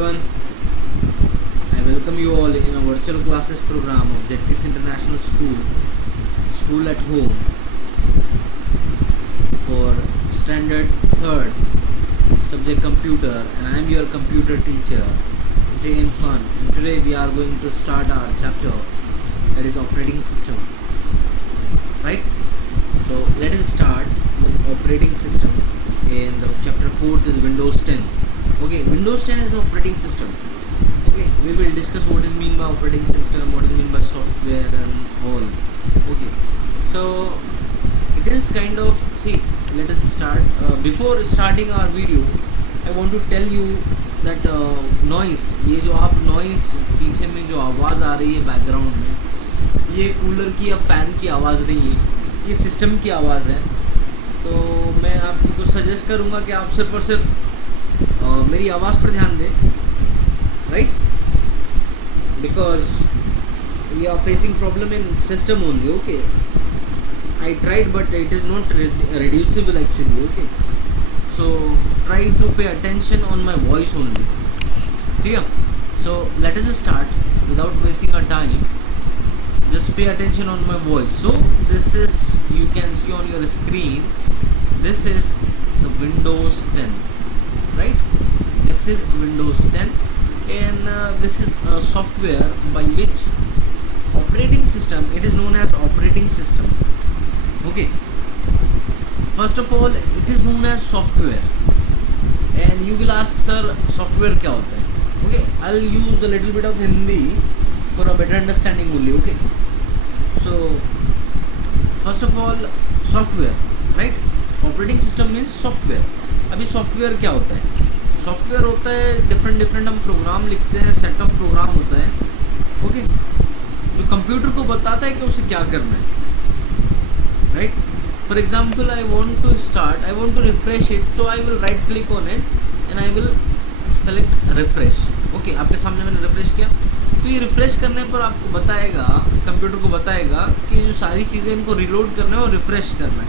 everyone. I welcome you all in a virtual classes program of JetKids International School at Home for standard 3rd subject computer, and I am your computer teacher J.M. Khan. And today we are going to start our chapter, that is operating system. Right? So let us start with operating system. In the chapter 4th is Windows 10. Okay, Windows 10 is operating system. Okay, we will discuss what is mean by operating system, what is mean by software and all. Okay, so it is kind of, see, let us start. Before starting our video, I want to tell you that noise, ये जो आप noise पीछे में जो आवाज़ आ रही है background में, ये कूलर की या फैन की आवाज़ नहीं है, ये सिस्टम की आवाज़ है. तो मैं आपको सजेस्ट करूँगा कि आप सिर्फ और सिर्फ मेरी आवाज़ पर ध्यान दें, right, because we are facing problem in system only. Okay, I tried but it is not reducible actually. Okay, so try to pay attention on my voice only. Clear? So let us start without wasting our time. Just pay attention on my voice. So this is, you can see on your screen, this is the Windows 10, right? This is Windows 10, and this is a software by which operating system, it is known as operating system. Okay, first of all it is known as software, and you will ask, sir, software क्या होता है? Okay, I'll use a little bit of Hindi for a better understanding only. Okay, so first of all, software, right? Operating system means software. अभी software क्या होता है? Software होता है different हम प्रोग्राम लिखते हैं, सेट ऑफ प्रोग्राम होता है. ओके, जो कंप्यूटर को बताता है कि उसे क्या करना है, right. For example, I want to refresh it, so I will right click on it and I will select refresh. Okay, आपके सामने मैंने रिफ्रेश किया, तो ये रिफ्रेश करने पर आपको बताएगा, कंप्यूटर को बताएगा कि जो सारी चीज़ें इनको रिलोड करना है और रिफ्रेश करना है,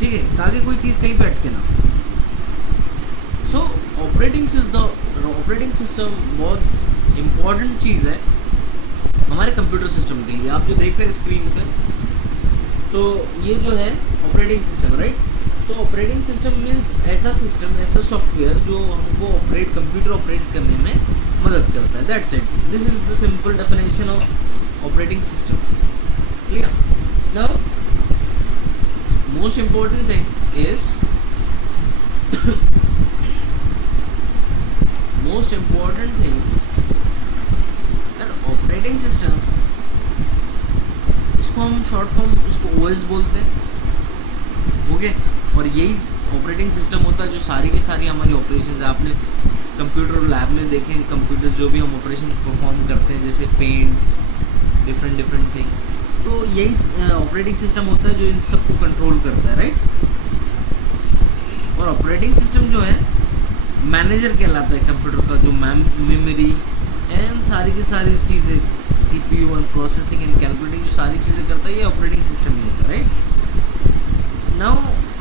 ठीक है, ताकि कोई चीज़ कहीं पे अटके ना. सो ऑपरेटिंग सिस्टम बहुत इम्पॉर्टेंट चीज़ है हमारे कंप्यूटर सिस्टम के लिए. आप जो देख रहे हैं स्क्रीन पे, तो ये जो है ऑपरेटिंग सिस्टम, राइट. तो ऑपरेटिंग सिस्टम मीन्स ऐसा सिस्टम, ऐसा सॉफ्टवेयर जो हमको कंप्यूटर ऑपरेट करने में मदद करता है. That's it. This is the simple definition of operating system. Clear? Now most important thing is that operating system, इसको हम शॉर्ट फॉर्म, इसको OS बोलते हैं. ओके, और यही ऑपरेटिंग सिस्टम होता है जो सारी की सारी हमारी ऑपरेशंस है. आपने कंप्यूटर लैब में देखें, कंप्यूटर्स जो भी हम ऑपरेशन परफॉर्म करते हैं, जैसे पेंट, डिफरेंट थिंग, तो यही ऑपरेटिंग सिस्टम होता है जो इन सबको कंट्रोल करता है, राइट. और ऑपरेटिंग सिस्टम जो है मैनेजर कहलाता है कंप्यूटर का, जो मेमोरी एंड सारी की सारी चीज़ें, CPU and processing and calculating, जो सारी चीज़ें करता है, ये ऑपरेटिंग सिस्टम ही होता है, राइट. नाउ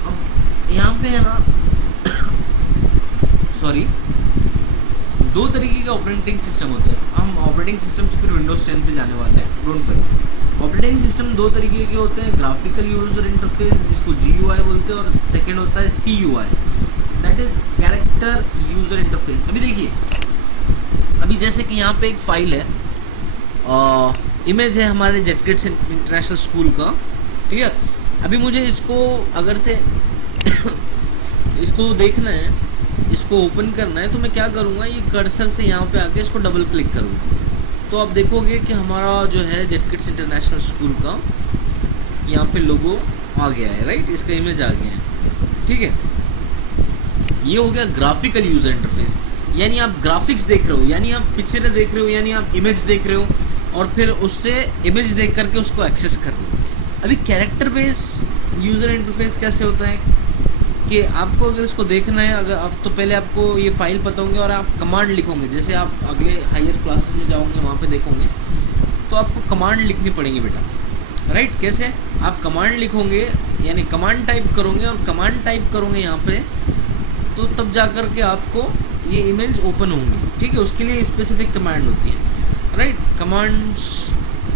अब यहाँ पे है ना सॉरी, दो तरीके के ऑपरेटिंग सिस्टम होते हैं. हम ऑपरेटिंग सिस्टम से फिर विंडोज़ 10 पे जाने वाले हैं, डोंट वरी. ऑपरेटिंग सिस्टम दो तरीके के होते हैं, ग्राफिकल यूजर इंटरफेस जिसको GUI बोलते हैं, और सेकेंड होता है CUI, that is character user interface. अभी देखिए, अभी जैसे कि यहाँ पे एक फाइल है, इमेज है हमारे JetKids इंटरनेशनल स्कूल का, ठीक है. अभी मुझे इसको अगर से इसको देखना है, इसको ओपन करना है, तो मैं क्या करूँगा, ये कर्सर से यहाँ पे आके इसको डबल क्लिक करूँगा, तो आप देखोगे कि हमारा जो है JetKids इंटरनेशनल स्कूल का यहाँ पे लोगो आ गया है, राइट. इसका इमेज आ गया है, ठीक है. ये हो गया ग्राफिकल यूज़र इंटरफेस, यानी आप ग्राफिक्स देख रहे हो, यानी आप पिक्चरें देख रहे हो, यानी आप इमेज देख रहे हो, और फिर उससे इमेज देख करके उसको एक्सेस कर रहे हो. अभी कैरेक्टर बेस यूज़र इंटरफेस कैसे होता है कि आपको अगर इसको देखना है, अगर आप, तो पहले आपको ये फाइल पता होंगे और आप कमांड लिखोगे. जैसे आप अगले हायर क्लासेस में जाओगे, वहाँ पे देखोगे, तो आपको कमांड लिखनी पड़ेगी बेटा, राइट. कैसे? आप कमांड लिखोगे, यानी कमांड टाइप करोगे, और कमांड टाइप करोगे यहाँ पे, तो तब जा कर के आपको ये इमेज ओपन होंगी, ठीक है। उसके लिए स्पेसिफिक कमांड होती है, राइट। कमांड्स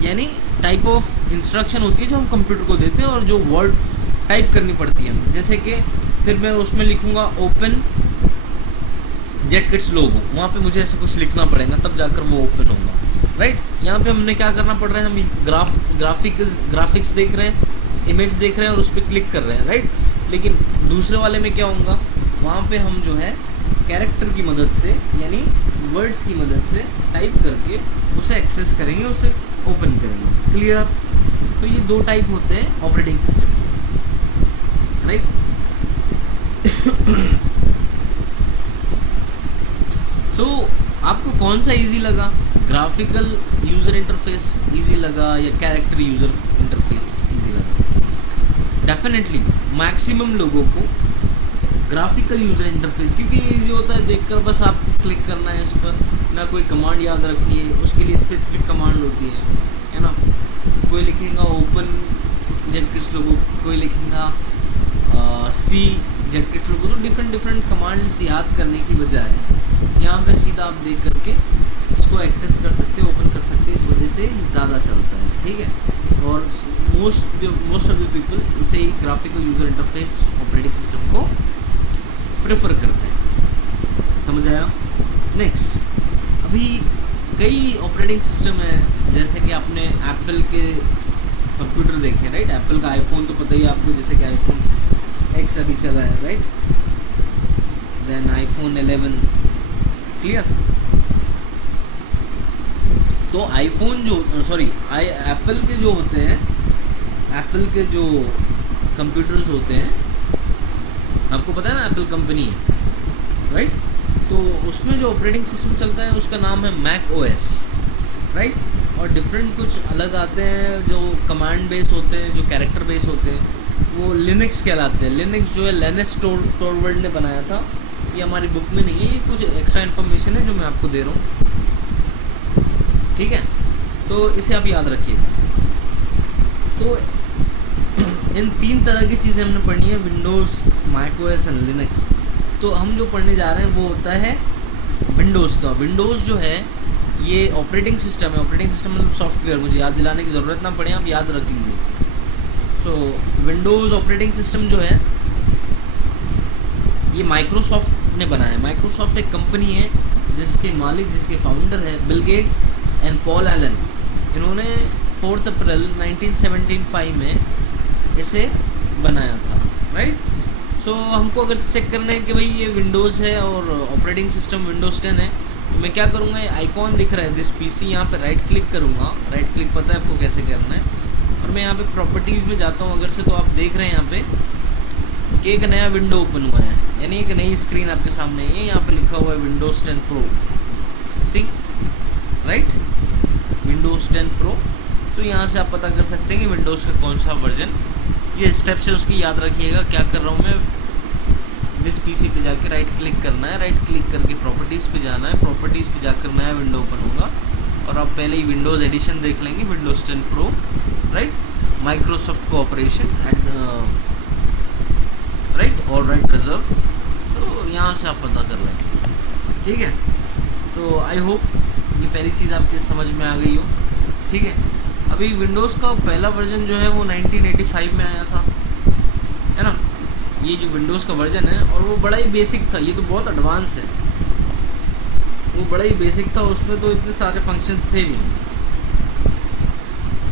यानी टाइप ऑफ इंस्ट्रक्शन होती है जो हम कंप्यूटर को देते हैं और जो वर्ड टाइप करनी पड़ती है। जैसे कि फिर मैं उसमें लिखूँगा ओपन जेटकिट्स लोगो, वहाँ पे मुझे ऐसे कुछ लिखना पड़ेगा तब जाकर वो ओपन होगा, राइट। यहाँ पे हमने क्या करना पड़ रहा है, हम ग्राफिक्स देख रहे हैं, इमेज देख रहे हैं और उस पर क्लिक कर रहे हैं, राइट। लेकिन दूसरे वाले में क्या होगा, वहाँ पे हम जो है कैरेक्टर की मदद से यानी वर्ड्स की मदद से टाइप करके उसे एक्सेस करेंगे, उसे ओपन करेंगे। क्लियर। तो ये दो टाइप होते हैं ऑपरेटिंग सिस्टम के, राइट। सो आपको कौन सा इजी लगा, ग्राफिकल यूज़र इंटरफेस इजी लगा या कैरेक्टर यूज़र इंटरफेस इजी लगा? डेफिनेटली मैक्सिमम लोगों को ग्राफिकल यूज़र इंटरफेस, क्योंकि ये इजी होता है, देखकर बस आपको क्लिक करना है इस पर, ना कोई कमांड याद रखनी है, उसके लिए स्पेसिफिक कमांड होती है ना। कोई लिखेगा ओपन जेटकिट्स लोगो, कोई लिखेगा सी जेटकिट्स लोगो, तो डिफरेंट कमांड्स याद करने की बजाय यहाँ पे सीधा आप देख करके उसको एक्सेस कर सकते हैं, ओपन कर सकते हैं, इस वजह से ज़्यादा चलता है, ठीक है। और मोस्ट ऑफ द पीपल इसे ही graphical user interface operating system को प्रेफर करते हैं, समझ आया। नेक्स्ट, अभी कई ऑपरेटिंग सिस्टम है, जैसे कि आपने एप्पल के कंप्यूटर देखे, राइट। एप्पल का आईफोन तो पता ही आपको, जैसे कि आईफोन एक्स अभी चला है, राइट। Then iPhone 11, clear. तो आईफोन जो एप्पल के जो होते हैं, एप्पल के जो कंप्यूटर्स होते हैं, आपको पता है ना एप्पल कंपनी है, राइट। तो उसमें जो ऑपरेटिंग सिस्टम चलता है उसका नाम है मैक ओएस, राइट। और डिफरेंट कुछ अलग आते हैं जो कमांड बेस होते हैं, जो कैरेक्टर बेस होते हैं, वो लिनक्स कहलाते हैं। लिनक्स जो है लिनस टोरवल्ड ने बनाया था, ये हमारी बुक में नहीं है, ये कुछ एक्स्ट्रा इन्फॉर्मेशन है जो मैं आपको दे रहा हूँ, ठीक है। तो इसे आप याद रखिएगा। तो इन तीन तरह की चीज़ें हमने पढ़नी है, विंडोज़, मैकओएस एंड लिनक्स। तो हम जो पढ़ने जा रहे हैं वो होता है विंडोज़ का। विंडोज़ जो है ये ऑपरेटिंग सिस्टम है। ऑपरेटिंग सिस्टम मतलब सॉफ्टवेयर, मुझे याद दिलाने की ज़रूरत ना पड़े, आप याद रख लीजिए। सो विंडोज़ ऑपरेटिंग सिस्टम जो है ये माइक्रोसॉफ्ट ने बनाया है। माइक्रोसॉफ्ट एक कंपनी है जिसके मालिक, जिसके फाउंडर है Bill Gates and Paul Allen. इन्होंने 4 अप्रैल 1975 में इसे बनाया था, राइट। सो हमको अगर चेक करना है कि भाई ये विंडोज़ है और ऑपरेटिंग सिस्टम विंडोज़ 10 है, तो मैं क्या करूँगा, ये आइकॉन दिख रहा है दिस पीसी, यहाँ पे राइट क्लिक करूँगा। राइट क्लिक पता है आपको कैसे करना है। और मैं यहाँ पे प्रॉपर्टीज़ में जाता हूँ अगर से, तो आप देख रहे हैं यहाँ पे कि एक नया विंडो ओपन हुआ है, यानी एक नई स्क्रीन आपके सामने है। यहाँ पे लिखा हुआ है विंडोज़ 10 प्रो, सी, राइट, विंडोज़ 10 प्रो। तो यहाँ से आप पता कर सकते हैं कि विंडोज़ का कौन सा वर्जन। ये स्टेप से उसकी याद रखिएगा। क्या कर रहा हूँ मैं, दिस पीसी पे जाके राइट क्लिक करना है, राइट क्लिक करके प्रॉपर्टीज़ पे जाना है, प्रॉपर्टीज़ पे जाकर नया विंडो ओपन होगा और आप पहले ही विंडोज़ एडिशन देख लेंगे, Windows 10 pro, right, Microsoft cooperation at right, all right reserve. तो यहाँ से आप पता कर लेंगे, ठीक है। सो आई होप ये पहली चीज़ आपके समझ में आ गई हो, ठीक है। अभी विंडोज़ का पहला वर्जन जो है वो 1985 में आया था, है ना। ये जो विंडोज़ का वर्जन है और वो बड़ा ही बेसिक था, ये तो बहुत एडवांस है, वो बड़ा ही बेसिक था, उसमें तो इतने सारे फंक्शंस थे भी,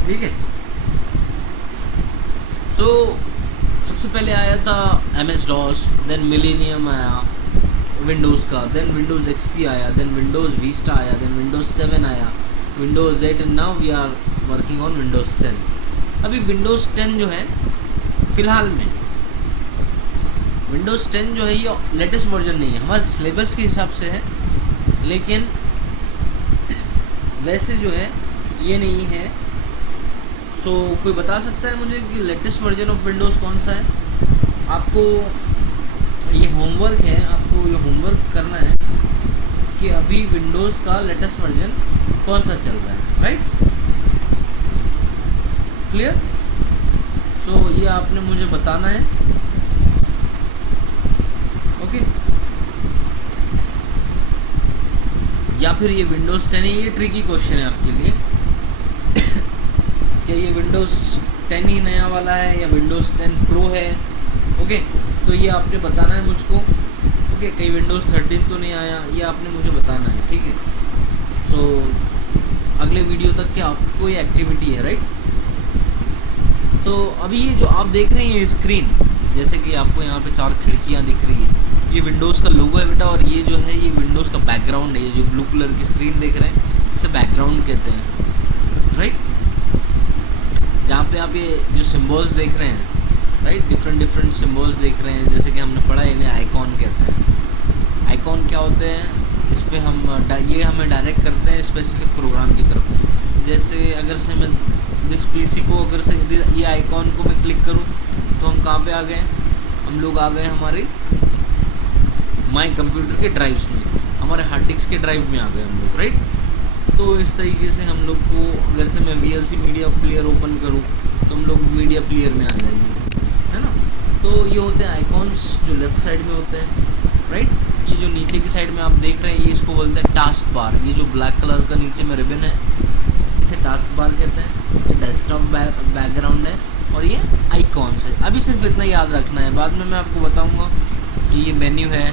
ठीक है। सो सबसे पहले आया था MS-DOS, देन मिलेनियम आया विंडोज़ का, देन विंडोज़ XP आया, देन विंडोज़ विस्टा आया, देन विंडोज़ 7 आया, Windows 8 and now we are working on Windows 10। अभी विंडोज़ 10 जो है फ़िलहाल में, विंडोज़ 10 जो है ये लेटेस्ट वर्जन नहीं है, हमारे सिलेबस के हिसाब से है, लेकिन वैसे जो है ये नहीं है। सो कोई बता सकता है मुझे कि लेटेस्ट वर्जन ऑफ विंडोज़ कौन सा है? आपको ये होमवर्क है, आपको ये होमवर्क करना है कि अभी विंडोज़ का लेटेस्ट वर्जन कौन सा चल रहा है, राइट, क्लियर। सो ये आपने मुझे बताना है, ओके। या फिर ये विंडोज़ 10 है, ये ट्रिकी क्वेश्चन है आपके लिए क्या ये विंडोज़ 10 ही नया वाला है या विंडोज़ 10 प्रो है। ओके, तो ये आपने बताना है मुझको। ओके, कहीं विंडोज़ 13 तो नहीं आया, ये आपने मुझे बताना है, ठीक है। सो अगले वीडियो तक के आपको ये एक्टिविटी है, राइट। तो अभी ये जो आप देख रहे हैं ये स्क्रीन, जैसे कि आपको यहाँ पे 4 खिड़कियाँ दिख रही है, ये विंडोज़ का लोगो है बेटा, और ये जो है ये विंडोज़ का बैकग्राउंड है। ये जो ब्लू कलर की स्क्रीन देख रहे हैं इसे बैकग्राउंड कहते हैं, राइट। जहाँ पे आप ये जो सिम्बल्स देख रहे हैं, राइट, डिफरेंट सिम्बल्स देख रहे हैं, जैसे कि हमने पढ़ा है इन्हें आइकॉन कहते हैं। आइकॉन क्या होते हैं, इस पर ये हमें डायरेक्ट करते हैं स्पेसिफिक प्रोग्राम की तरफ। जैसे अगर से मैं जिस पीसी को अगर से ये आइकॉन को मैं क्लिक करूं तो हम कहाँ पे आ गए, हम लोग आ गए हमारे माई कंप्यूटर के ड्राइव्स में, हमारे हार्ड डिस्क के ड्राइव में आ गए हम लोग, राइट। तो इस तरीके से हम लोग को अगर से मैं VLC मीडिया प्लेयर ओपन करूं तो हम लोग मीडिया प्लेयर में आ जाएंगे, है ना। तो ये होते हैं आइकॉन्स जो लेफ़्ट साइड में होते हैं, राइट। ये जो नीचे की साइड में आप देख रहे हैं ये इसको बोलते हैं टास्क बार। ये जो ब्लैक कलर का नीचे में रिबन है इसे टास्क बार कहते हैं। ये डेस्कटॉप बैकग्राउंड है और ये आइकॉन्स है। अभी सिर्फ इतना याद रखना है, बाद में मैं आपको बताऊंगा कि ये मेन्यू है,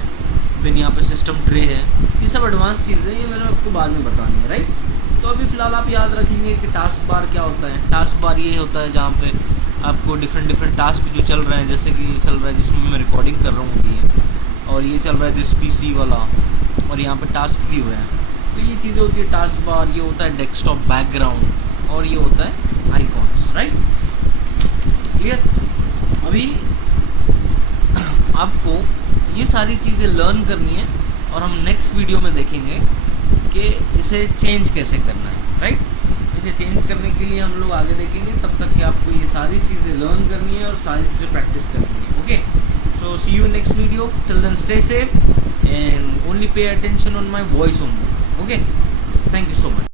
देन यहाँ पे सिस्टम ट्रे है, ये सब एडवांस चीज़ें ये मैंने आपको बाद में बतानी है, राइट। तो अभी फ़िलहाल आप याद रखेंगे कि टास्क बार क्या होता है। टास्क बार ये होता है जहाँ पे आपको डिफरेंट टास्क जो चल रहे हैं, जैसे कि चल रहा है जिसमें मैं रिकॉर्डिंग कर रहा हूँ अभी, और ये चल रहा है दिस PC वाला, और यहाँ पे टास्क भी हुए हैं। तो ये चीज़ें होती है टास्क बार, ये होता है डेस्कटॉप बैकग्राउंड, और ये होता है आइकॉन्स, राइट। क्लियर। अभी आपको ये सारी चीज़ें लर्न करनी है और हम नेक्स्ट वीडियो में देखेंगे कि इसे चेंज कैसे करना है, राइट। इसे चेंज करने के लिए हम लोग आगे देखेंगे, तब तक कि आपको ये सारी चीज़ें लर्न करनी है और सारी चीज़ें प्रैक्टिस करनी है। Okay, so see you in next video. Till then, stay safe and only pay attention on my voice only. Okay, thank you so much.